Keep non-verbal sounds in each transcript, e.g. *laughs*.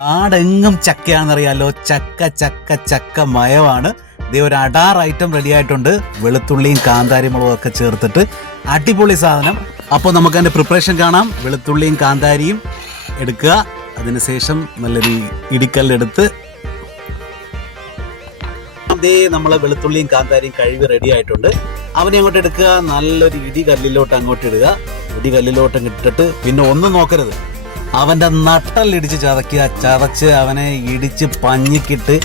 നാടെങ്ങും ചക്കയാണെന്നറിയാലോ. ചക്ക ചക്ക ചക്ക മയമാണ്. ഇതേ ഒരു അടാർ ഐറ്റം റെഡി ആയിട്ടുണ്ട്. വെളുത്തുള്ളിയും കാന്താരി മുളകും ഒക്കെ ചേർത്തിട്ട് അടിപൊളി സാധനം. അപ്പോൾ നമുക്ക് അതിന്റെ പ്രിപ്പറേഷൻ കാണാം. വെളുത്തുള്ളിയും കാന്താരിയും എടുക്കുക. അതിനുശേഷം നല്ലൊരു ഇടിക്കല്ലെടുത്ത് അതേ നമ്മൾ വെളുത്തുള്ളിയും കാന്താരിയും കഴുകി റെഡി ആയിട്ടുണ്ട്. അവനെ അങ്ങോട്ട് എടുക്കുക. നല്ലൊരു ഇടി കല്ലിലോട്ട് അങ്ങോട്ട് ഇടുക. ഇടി കല്ലിലോട്ട് ഇട്ടിട്ട് പിന്നെ ഒന്നും നോക്കരുത്. അവന്റെ നട്ടല്ലിടിച്ച് ചതക്കുക ചതച്ച് അവനെ ഇടിച്ച് പഞ്ഞിക്കിട്ട്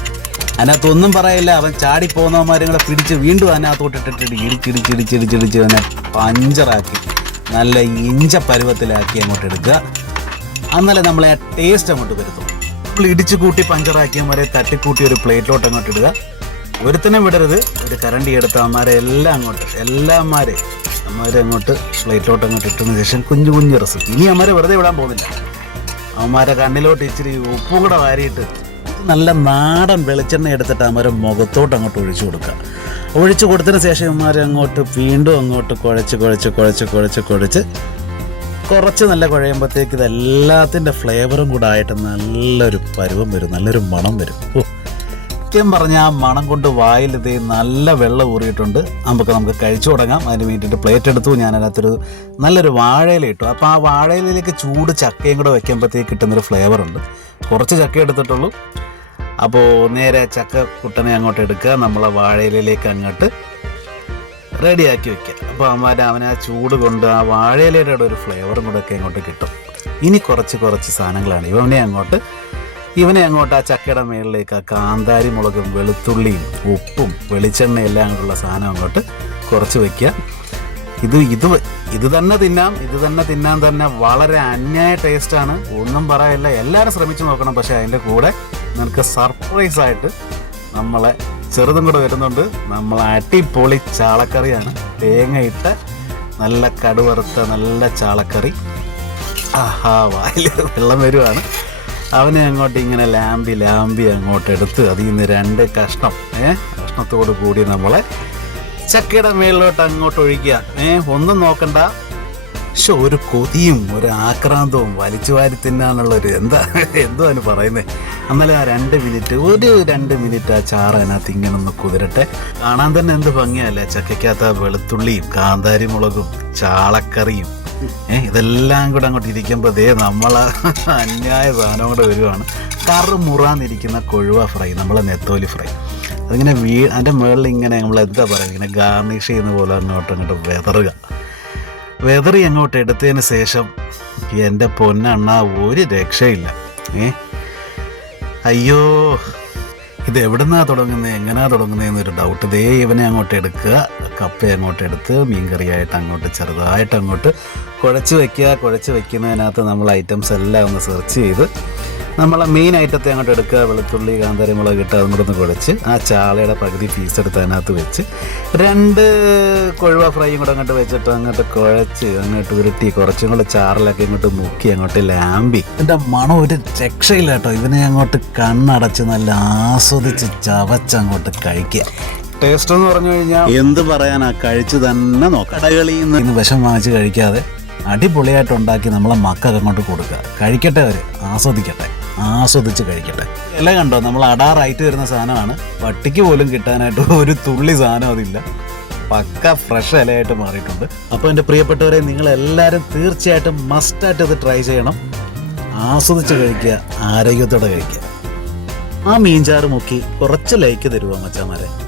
അതിനകത്തൊന്നും പറയില്ല. അവൻ ചാടി പോകുന്നവന്മാരെ കൂടെ പിടിച്ച് വീണ്ടും അതിനകത്തോട്ട് ഇട്ടിട്ട് അവനെ പഞ്ചറാക്കി. നല്ല ഇഞ്ച പരുവത്തിലാക്കി അങ്ങോട്ട് എടുക്കുക. അന്നലെ നമ്മളെ ആ ടേസ്റ്റ് അങ്ങോട്ട് വരുത്തും. നമ്മൾ ഇടിച്ചു കൂട്ടി പഞ്ചറാക്കിയവരെ തട്ടിക്കൂട്ടി ഒരു പ്ലേറ്റിലോട്ട് അങ്ങോട്ട് ഇടുക. ഒരുത്തനെ വിടരുത്. ഒരു കരണ്ടി എടുത്ത് അമ്മമാരെ എല്ലാം അങ്ങോട്ട് എല്ലാമാരെ അമ്മമാരെ അങ്ങോട്ട് പ്ലേറ്റിലോട്ട് അങ്ങോട്ട് ഇട്ടതിന് ശേഷം കുഞ്ഞു കുഞ്ഞു റെസിപ്പി ഇനി അമ്മമാരെ വെറുതെ വിടാൻ പോകുന്നില്ല. അവന്മാരെ കണ്ണിലോട്ട് ഇച്ചിരി ഉപ്പും കൂടെ വാരിയിട്ട് നല്ല നാടൻ വെളിച്ചെണ്ണ എടുത്തിട്ട് അവന്മാർ മുഖത്തോട്ട് അങ്ങോട്ട് ഒഴിച്ചു കൊടുക്കുക. ഒഴിച്ചു കൊടുത്തതിന് ശേഷം അവന്മാർ അങ്ങോട്ട് വീണ്ടും അങ്ങോട്ട് കുഴച്ച് കുഴച്ച് കുഴച്ച് കുഴച്ച് കുഴച്ച് കുറച്ച് നല്ല കുഴയുമ്പോഴത്തേക്ക് ഇതെല്ലാത്തിന്റെ ഫ്ലേവറും കൂടെ ആയിട്ട് നല്ലൊരു പരുവം വരും നല്ലൊരു മണം വരും. ഓ സത്യം പറഞ്ഞ ആ മണം കൊണ്ട് വായിൽ ഇത് നല്ല വെള്ളം ഊറിയിട്ടുണ്ട്. നമുക്ക് നമുക്ക് കഴിച്ചു തുടങ്ങാം. അതിന് വേണ്ടിയിട്ട് പ്ലേറ്റ് എടുത്തു. ഞാൻ അതിനകത്തൊരു നല്ലൊരു വാഴയില ഇട്ടു. അപ്പോൾ ആ വാഴയിലേക്ക് ചൂട് ചക്കയും കൂടെ വെക്കുമ്പോഴത്തേക്ക് കിട്ടുന്നൊരു ഫ്ലേവർ ഉണ്ട്. കുറച്ച് ചക്ക എടുത്തിട്ടുള്ളൂ. അപ്പോൾ നേരെ ചക്ക കുട്ടനെ അങ്ങോട്ട് എടുക്കുക. നമ്മളെ വാഴയിലേക്ക് അങ്ങോട്ട് റെഡിയാക്കി വെക്കുക. അപ്പോൾ അമ്മാരെ അവനെ ആ ചൂട് കൊണ്ട് ആ വാഴയിലയുടെ ഒരു ഫ്ലേവറും കൂടെ ഒക്കെ അങ്ങോട്ട് കിട്ടും. ഇനി കുറച്ച് കുറച്ച് സാധനങ്ങളാണ്. ഇവനെ അങ്ങോട്ട് ഇവനെ അങ്ങോട്ട് ആ ചക്കയുടെ മേളിലേക്ക് ആ കാന്താരി മുളകും വെളുത്തുള്ളിയും ഉപ്പും വെളിച്ചെണ്ണയും എല്ലാം അങ്ങോട്ടുള്ള സാധനം അങ്ങോട്ട് കുറച്ച് വെക്കുക. ഇത് ഇത് ഇത് തന്നെ തിന്നാം ഇത് തന്നെ തിന്നാൻ തന്നെ വളരെ അന്യായ ടേസ്റ്റാണ് ഒന്നും പറയില്ല എല്ലാവരും ശ്രമിച്ചു നോക്കണം. പക്ഷേ അതിന്റെ കൂടെ നിനക്ക് സർപ്രൈസ് ആയിട്ട് നമ്മളെ ചെറുതും കൂടെ വരുന്നുണ്ട്. നമ്മൾ അടിപൊളി ചാളക്കറിയാണ്. തേങ്ങയിട്ട് നല്ല കടുവറുത്ത നല്ല ചാളക്കറി. ആഹാ വായിൽ വെള്ളം വരുവാണ്. അവനെ അങ്ങോട്ട് ഇങ്ങനെ ലാമ്പി ലാമ്പി അങ്ങോട്ട് എടുത്ത് അതിൽ നിന്ന് രണ്ട് കഷ്ണം ഏ കഷ്ണത്തോട് കൂടി നമ്മളെ ചക്കയുടെ മേളിലോട്ട് അങ്ങോട്ട് ഒഴിക്കുക. ഏ ഒന്നും നോക്കണ്ട. പക്ഷെ ഒരു കൊതിയും ഒരു ആക്രാന്തവും വലിച്ചു വാരി തിന്നാന്നുള്ളൊരു എന്താ എന്തോ അതിന് പറയുന്നത് എന്നാലും ആ രണ്ട് മിനിറ്റ് ഒരു രണ്ട് മിനിറ്റ് ആ ചാറ് അതിനകത്ത് ഇങ്ങനെ ഒന്ന് കുതിരട്ടെ. കാണാൻ തന്നെ എന്ത് ഭംഗിയല്ലേ ചക്കയ്ക്കകത്ത് ആ വെളുത്തുള്ളിയും കാന്താരി മുളകും ചാളക്കറിയും ഇതെല്ലാം കൂടെ അങ്ങോട്ട് ഇരിക്കുമ്പോൾ ദേ നമ്മൾ അന്യായ സാധനം കൂടെ വരുവാണ്. കറ് മുറാന്നിരിക്കുന്ന കൊഴുവ ഫ്രൈ നമ്മളെ നെത്തോലി ഫ്രൈ. അതിങ്ങനെ വീ അതിന്റെ മുകളിൽ ഇങ്ങനെ നമ്മൾ എന്താ പറയുക ഇങ്ങനെ ഗാർണിഷ് ചെയ്യുന്ന പോലെ അങ്ങോട്ട് അങ്ങോട്ട് വെതറുക. വെതറി അങ്ങോട്ട് എടുത്തതിന് ശേഷം എന്റെ പൊന്നണ്ണ ഒരു രക്ഷയില്ല. ഏ? അയ്യോ ഇത് എവിടുന്നാ തുടങ്ങുന്നത് എങ്ങനെയാ തുടങ്ങുന്നത് എന്നൊരു ഡൗട്ട് ദേ ഇവനെ അങ്ങോട്ട് എടുക്കുക. കപ്പ അങ്ങോട്ട് എടുത്ത് മീൻകറിയായിട്ട് അങ്ങോട്ട് ചെറുതായിട്ട് അങ്ങോട്ട് കുഴച്ച് വെക്കുക. കുഴച്ച് വെക്കുന്നതിനകത്ത് നമ്മൾ ഐറ്റംസ് എല്ലാം ഒന്ന് സെർച്ച് ചെയ്ത് നമ്മളെ മെയിൻ ഐറ്റത്തെ അങ്ങോട്ട് എടുക്കുക. വെളുത്തുള്ളി കാന്താരി മുളക് ഇട്ട് അതും കൂടെ ഒന്ന് കുഴച്ച് ആ ചാളയുടെ പകുതി പീസ് എടുത്ത് അതിനകത്ത് വെച്ച് രണ്ട് കൊഴുവ ഫ്രൈയും കൂടെ അങ്ങോട്ട് വെച്ചിട്ട് അങ്ങോട്ട് കുഴച്ച് അങ്ങോട്ട് ഉരുട്ടി കുറച്ചും കൂടെ ചാറിലൊക്കെ ഇങ്ങോട്ട് മുക്കി അങ്ങോട്ട് ലാമ്പി. എന്റെ മണം ഒരു രക്ഷയില്ല കേട്ടോ ഇതിനെ അങ്ങോട്ട് കണ്ണടച്ച് നല്ല ആസ്വദിച്ച് ചവച്ച് അങ്ങോട്ട് കഴിക്കുക. ടേസ്റ്റ് എന്ന് പറഞ്ഞു കഴിഞ്ഞാൽ എന്ത് പറയാനാ? കഴിച്ച് തന്നെ നോക്കാം. കടകളിൽ നിന്ന് വിഷം വാങ്ങിച്ച് കഴിക്കാതെ അടിപൊളിയായിട്ട് ഉണ്ടാക്കി നമ്മളെ മക്കൾക്ക് അങ്ങോട്ട് കൊടുക്കുക. കഴിക്കട്ടെ അവർ ആസ്വദിക്കട്ടെ. ആസ്വദിച്ച് കഴിക്കട്ടെ. ഇല കണ്ടോ? നമ്മൾ അടാറായിട്ട് വരുന്ന സാധനമാണ്. പട്ടിക്ക് പോലും കിട്ടാനായിട്ട് *laughs* ഒരു തുള്ളി സാധനം അതില്ല. പക്ക ഫ്രഷ് ഇലയായിട്ട് മാറിയിട്ടുണ്ട്. അപ്പോൾ എന്റെ പ്രിയപ്പെട്ടവരെ നിങ്ങൾ എല്ലാവരും തീർച്ചയായിട്ടും മസ്റ്റായിട്ട് ഇത് ട്രൈ ചെയ്യണം. ആസ്വദിച്ച് കഴിക്കുക ആരോഗ്യത്തോടെ കഴിക്കുക. ആ മീൻചാറ് മുക്കി കുറച്ച് ലൈക്ക് തരുമോ മച്ചാമാരെ